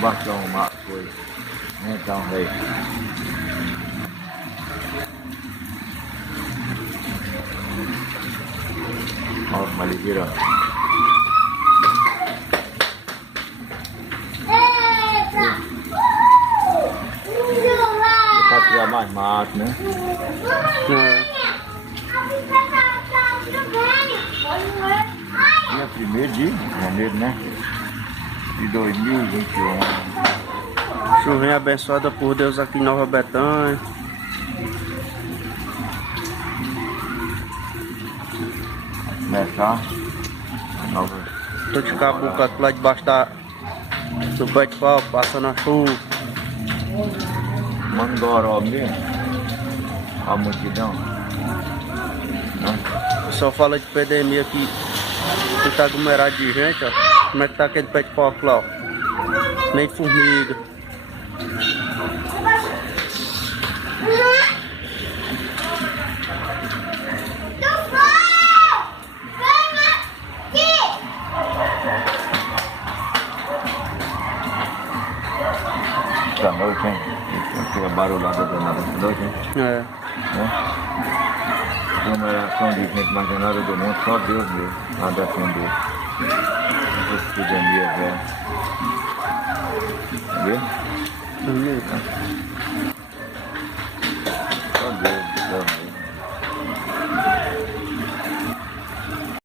Baixar uma coisa. Então, velho. Olha como ele virou. Pra criar mais mato, né? Dia 1º de janeiro, né? De 2021. Chuvinha abençoada por Deus aqui em Nova Betânia. Começar. Nova. Tô de cabuca lá debaixo do pé de pau, passando a chuva. Mandoró mesmo. A multidão. Né? Só fala de epidemia aqui. Que tá aglomerado de gente, ó. Como é que tá aquele pé de pau lá, ó? Nem formiga. Essa noite, hein? Aquela barulhada danada essa noite, hein? É. Aglomeração de gente mais danada do mundo, só Deus mesmo, a defender. Essa epidemia, velho. Entendeu?